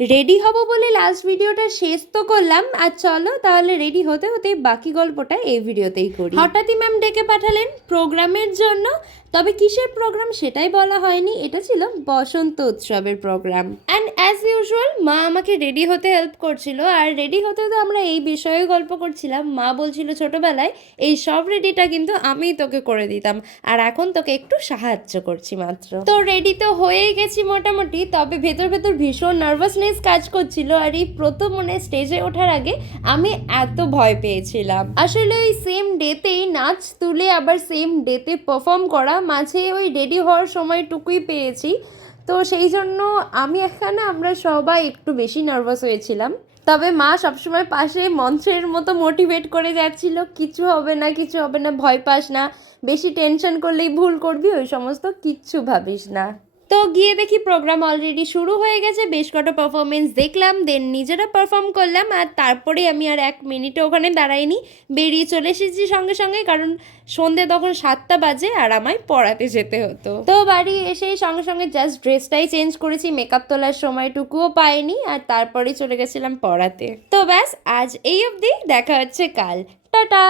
Ready হব বলে last ভিডিওটা শেষ তো করলাম, আর চলো তাহলে রেডি হতে হতে বাকি গল্পটা এই ভিডিওতেই করি। হঠাৎই ম্যাম ডেকে পাঠালেন প্রোগ্রামের জন্য, তবে কিসের প্রোগ্রাম সেটাই বলা হয়নি। এটা ছিল বসন্ত উৎসবের প্রোগ্রাম। অ্যান্ড অ্যাজ ইউজুয়াল মা আমাকে রেডি হতে হেল্প করছিল, আর রেডি হতে তো আমরা এই বিষয়ে গল্প করছিলাম। মা বলছিল ছোটবেলায় এই সব রেডিটা কিন্তু আমিই তোকে করে দিতাম, আর এখন তোকে একটু সাহায্য করছি মাত্র। তো রেডি তো হয়েই গেছি মোটামুটি, তবে ভেতর ভেতর ভীষণ নার্ভাসনেস কাজ করছিল। আর এই প্রথম স্টেজে ওঠার আগে আমি এত ভয় পেয়েছিলাম। আসলে ওই সেম ডেতেই নাচ তুলে আবার সেম ডেতে পারফর্ম করা, মাঝে ওই রেডি হওয়ার সময়টুকুই পেয়েছি। তো সেই জন্য আমরা সবাই একটু বেশি নার্ভাস হয়েছিলাম। তবে মা সবসময় পাশে মন্ত্রের মতো মোটিভেট করে যাচ্ছিল, কিছু হবে না, কিছু হবে না, ভয় পাস না, বেশি টেনশন করলেই ভুল করবি, ওই সমস্ত কিচ্ছু ভাবিস না। তো গিয়ে দেখি প্রোগ্রাম অলরেডি শুরু হয়ে গেছে, বেশ কটা পারফরমেন্স দেখলাম, দেন নিজেরা পারফর্ম করলাম, আর তারপরে আমি আর 1 মিনিটও ওখানে দাঁড়াইনি, বেরিয়ে চলে এসেছি সঙ্গে সঙ্গে, কারণ সন্ধে তখন 7টা বাজে আর আমায় পড়াতে যেতে হতো। তো বাড়ি এসেই সঙ্গে সঙ্গে জাস্ট ড্রেসটাই চেঞ্জ করেছি, মেকআপ তোলার সময়টুকুও পাইনি, আর তারপরে চলে গেছিলাম পড়াতে। তো ব্যাস, আজ এই অবধি, দেখা হচ্ছে কাল, টাটা।